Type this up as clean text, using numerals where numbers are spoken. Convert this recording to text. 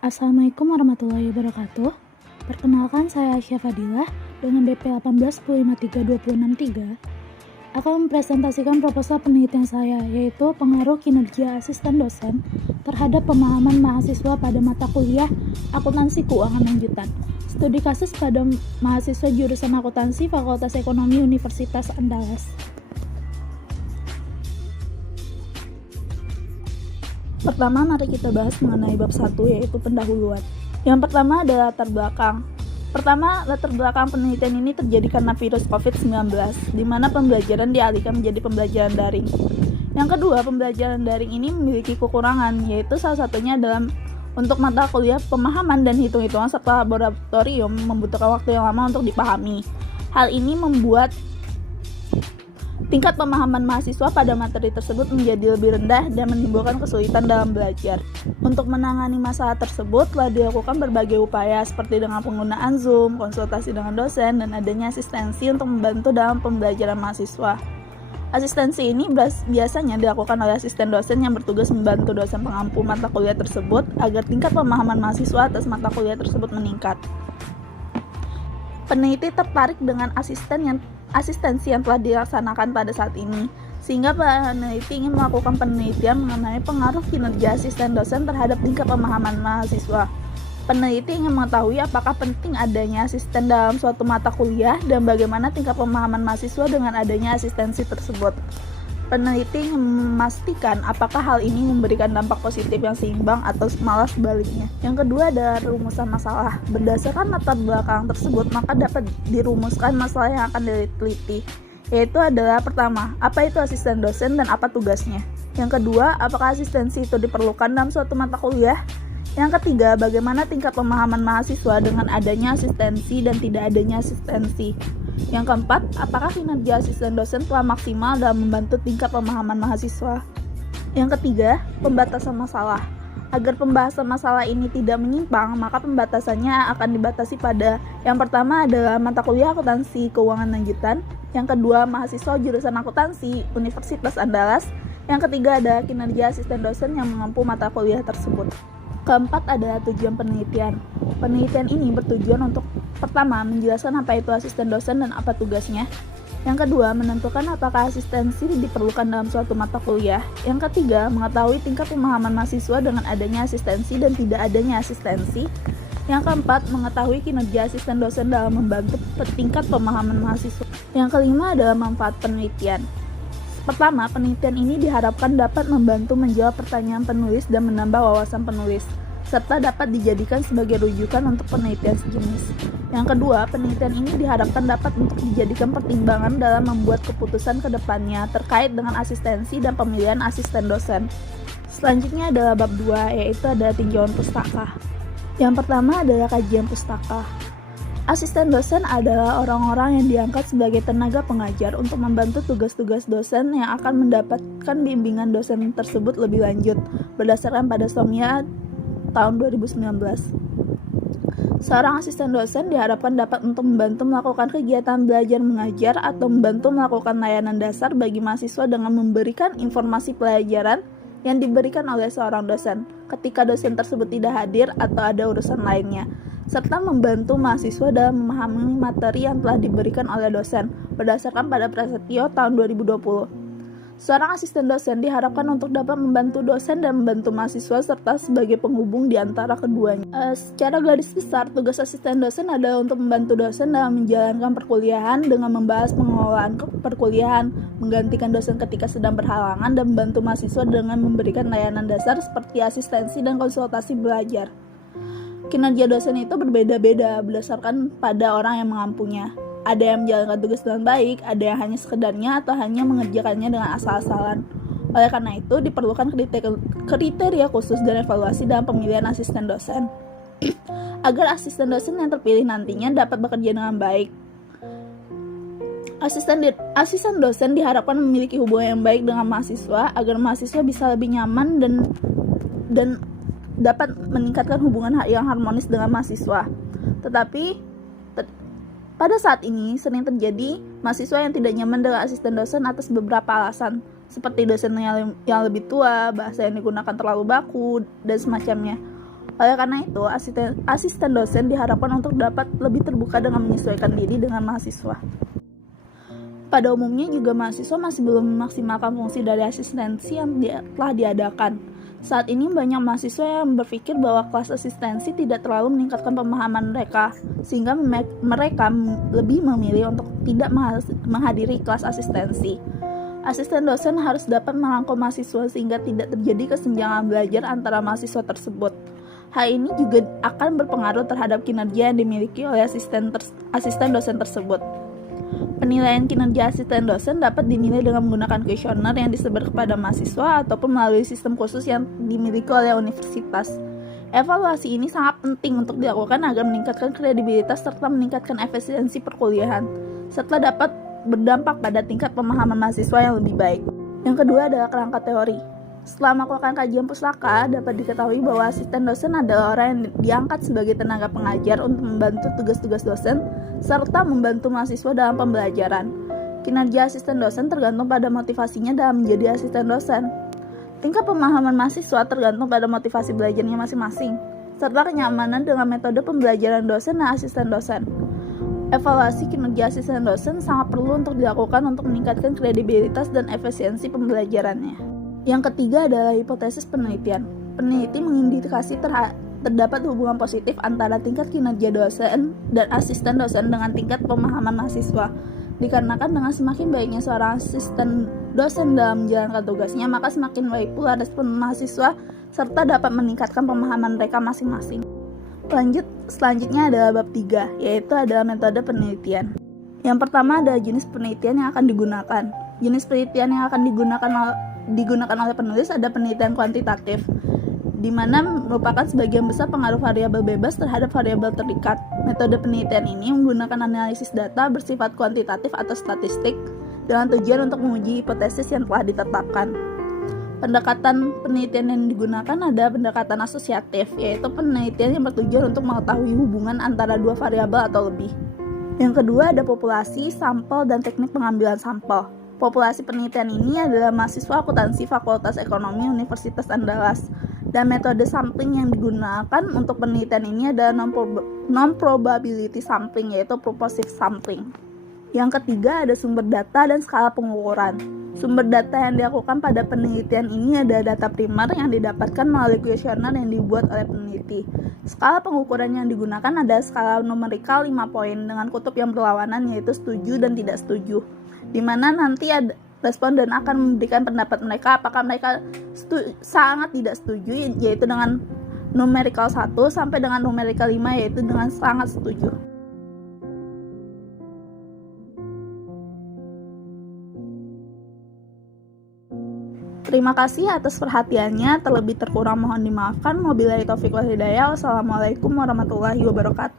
Assalamualaikum warahmatullahi wabarakatuh. Perkenalkan, saya Aisyah Fadilah dengan BP 181532063 akan mempresentasikan proposal penelitian saya, yaitu pengaruh kinerja asisten dosen terhadap pemahaman mahasiswa pada mata kuliah akuntansi keuangan lanjutan. Studi kasus pada mahasiswa jurusan akuntansi Fakultas Ekonomi Universitas Andalas. Pertama, mari kita bahas mengenai bab 1, yaitu pendahuluan. Yang pertama adalah latar belakang. Pertama, latar belakang penelitian ini terjadi karena virus COVID-19, di mana pembelajaran dialihkan menjadi pembelajaran daring. Yang kedua, pembelajaran daring ini memiliki kekurangan, yaitu salah satunya dalam untuk mata kuliah pemahaman dan hitung-hitungan serta laboratorium membutuhkan waktu yang lama untuk dipahami. Hal ini membuat tingkat pemahaman mahasiswa pada materi tersebut menjadi lebih rendah dan menimbulkan kesulitan dalam belajar. Untuk menangani masalah tersebut, telah dilakukan berbagai upaya seperti dengan penggunaan Zoom, konsultasi dengan dosen, dan adanya asistensi untuk membantu dalam pembelajaran mahasiswa. Asistensi ini biasanya dilakukan oleh asisten dosen yang bertugas membantu dosen pengampu mata kuliah tersebut agar tingkat pemahaman mahasiswa atas mata kuliah tersebut meningkat. Peneliti tertarik dengan asistensi yang telah dilaksanakan pada saat ini, sehingga peneliti ingin melakukan penelitian mengenai pengaruh kinerja asisten dosen terhadap tingkat pemahaman mahasiswa. Peneliti ingin mengetahui apakah penting adanya asisten dalam suatu mata kuliah dan bagaimana tingkat pemahaman mahasiswa dengan adanya asistensi tersebut. Peneliti ingin memastikan apakah hal ini memberikan dampak positif yang seimbang atau malah sebaliknya. Yang kedua adalah rumusan masalah. Berdasarkan latar belakang tersebut, maka dapat dirumuskan masalah yang akan diteliti, yaitu adalah pertama, apa itu asisten dosen dan apa tugasnya. Yang kedua, apakah asistensi itu diperlukan dalam suatu mata kuliah. Yang ketiga, bagaimana tingkat pemahaman mahasiswa dengan adanya asistensi dan tidak adanya asistensi. Yang keempat, apakah kinerja asisten dosen telah maksimal dalam membantu tingkat pemahaman mahasiswa. Yang ketiga, pembatasan masalah. Agar pembahasan masalah ini tidak menyimpang, maka pembatasannya akan dibatasi pada yang pertama adalah mata kuliah akuntansi keuangan lanjutan, yang kedua mahasiswa jurusan akuntansi Universitas Andalas, yang ketiga adalah kinerja asisten dosen yang mengampu mata kuliah tersebut. Keempat adalah tujuan penelitian. Penelitian ini bertujuan untuk pertama, menjelaskan apa itu asisten dosen dan apa tugasnya. Yang kedua, menentukan apakah asistensi diperlukan dalam suatu mata kuliah. Yang ketiga, mengetahui tingkat pemahaman mahasiswa dengan adanya asistensi dan tidak adanya asistensi. Yang keempat, mengetahui kinerja asisten dosen dalam membantu tingkat pemahaman mahasiswa. Yang kelima adalah manfaat penelitian. Pertama, penelitian ini diharapkan dapat membantu menjawab pertanyaan penulis dan menambah wawasan penulis, serta dapat dijadikan sebagai rujukan untuk penelitian sejenis. Yang kedua, penelitian ini diharapkan dapat untuk dijadikan pertimbangan dalam membuat keputusan ke depannya terkait dengan asistensi dan pemilihan asisten dosen. Selanjutnya adalah bab 2, yaitu ada tinjauan pustaka. Yang pertama adalah kajian pustaka. Asisten dosen adalah orang-orang yang diangkat sebagai tenaga pengajar untuk membantu tugas-tugas dosen yang akan mendapatkan bimbingan dosen tersebut lebih lanjut berdasarkan pada SOMIA tahun 2019. Seorang asisten dosen diharapkan dapat untuk membantu melakukan kegiatan belajar mengajar atau membantu melakukan layanan dasar bagi mahasiswa dengan memberikan informasi pelajaran yang diberikan oleh seorang dosen ketika dosen tersebut tidak hadir atau ada urusan lainnya, serta membantu mahasiswa dalam memahami materi yang telah diberikan oleh dosen berdasarkan pada Prasetyo tahun 2020. Seorang asisten dosen diharapkan untuk dapat membantu dosen dan membantu mahasiswa serta sebagai penghubung di antara keduanya. Secara garis besar, tugas asisten dosen adalah untuk membantu dosen dalam menjalankan perkuliahan dengan membahas pengelolaan perkuliahan, menggantikan dosen ketika sedang berhalangan, dan membantu mahasiswa dengan memberikan layanan dasar seperti asistensi dan konsultasi belajar. Kinerja dosen itu berbeda-beda berdasarkan pada orang yang mengampunya. Ada yang menjalankan tugas dengan baik, ada yang hanya sekedarnya atau hanya mengerjakannya dengan asal-asalan. Oleh karena itu, diperlukan kriteria khusus dan evaluasi dalam pemilihan asisten dosen. Agar asisten dosen yang terpilih nantinya dapat bekerja dengan baik. Asisten dosen diharapkan memiliki hubungan yang baik dengan mahasiswa agar mahasiswa bisa lebih nyaman dan dapat meningkatkan hubungan yang harmonis dengan mahasiswa. Tetapi pada saat ini sering terjadi mahasiswa yang tidak nyaman dengan asisten dosen atas beberapa alasan, seperti dosen yang lebih tua, bahasa yang digunakan terlalu baku, dan semacamnya. Oleh karena itu, asisten dosen diharapkan untuk dapat lebih terbuka dengan menyesuaikan diri dengan mahasiswa. Pada umumnya juga mahasiswa masih belum memaksimalkan fungsi dari asistensi yang telah diadakan. Saat ini banyak mahasiswa yang berpikir bahwa kelas asistensi tidak terlalu meningkatkan pemahaman mereka, sehingga mereka lebih memilih untuk tidak menghadiri kelas asistensi. Asisten dosen harus dapat merangkul mahasiswa sehingga tidak terjadi kesenjangan belajar antara mahasiswa tersebut. Hal ini juga akan berpengaruh terhadap kinerja yang dimiliki oleh asisten dosen tersebut. Penilaian kinerja asisten dosen dapat dinilai dengan menggunakan kuesioner yang disebar kepada mahasiswa ataupun melalui sistem khusus yang dimiliki oleh universitas. Evaluasi ini sangat penting untuk dilakukan agar meningkatkan kredibilitas serta meningkatkan efisiensi perkuliahan, serta dapat berdampak pada tingkat pemahaman mahasiswa yang lebih baik. Yang kedua adalah kerangka teori. Setelah melakukan kajian pustaka, dapat diketahui bahwa asisten dosen adalah orang yang diangkat sebagai tenaga pengajar untuk membantu tugas-tugas dosen, serta membantu mahasiswa dalam pembelajaran. Kinerja asisten dosen tergantung pada motivasinya dalam menjadi asisten dosen. Tingkat pemahaman mahasiswa tergantung pada motivasi belajarnya masing-masing, serta kenyamanan dengan metode pembelajaran dosen dan asisten dosen. Evaluasi kinerja asisten dosen sangat perlu untuk dilakukan untuk meningkatkan kredibilitas dan efisiensi pembelajarannya. Yang ketiga adalah hipotesis penelitian. Peneliti mengindikasi terdapat hubungan positif antara tingkat kinerja dosen dan asisten dosen dengan tingkat pemahaman mahasiswa. Dikarenakan dengan semakin baiknya seorang asisten dosen dalam menjalankan tugasnya, maka semakin baik pula respon mahasiswa serta dapat meningkatkan pemahaman mereka masing-masing. Selanjutnya adalah bab 3, yaitu adalah metode penelitian. Yang pertama adalah jenis penelitian yang akan digunakan. Jenis penelitian yang akan digunakan oleh penulis ada penelitian kuantitatif, di mana merupakan sebagian besar pengaruh variabel bebas terhadap variabel terikat. Metode penelitian ini menggunakan analisis data bersifat kuantitatif atau statistik dengan tujuan untuk menguji hipotesis yang telah ditetapkan. Pendekatan penelitian yang digunakan adalah pendekatan asosiatif, yaitu penelitian yang bertujuan untuk mengetahui hubungan antara dua variabel atau lebih. Yang kedua ada populasi, sampel, dan teknik pengambilan sampel. Populasi penelitian ini adalah mahasiswa akuntansi Fakultas Ekonomi Universitas Andalas, dan metode sampling yang digunakan untuk penelitian ini adalah non-probability sampling, yaitu purposive sampling. Yang ketiga ada sumber data dan skala pengukuran. Sumber data yang dilakukan pada penelitian ini adalah data primer yang didapatkan melalui kuesioner yang dibuat oleh peneliti. Skala pengukuran yang digunakan adalah skala numerikal 5 poin dengan kutub yang berlawanan, yaitu setuju dan tidak setuju, di mana nanti ada responden akan memberikan pendapat mereka apakah mereka sangat tidak setuju, yaitu dengan numerikal 1 sampai dengan numerikal 5, yaitu dengan sangat setuju. Terima kasih atas perhatiannya, terlebih terkurang mohon dimaafkan. Wabillahi taufiq wal hidayah. Wassalamualaikum warahmatullahi wabarakatuh.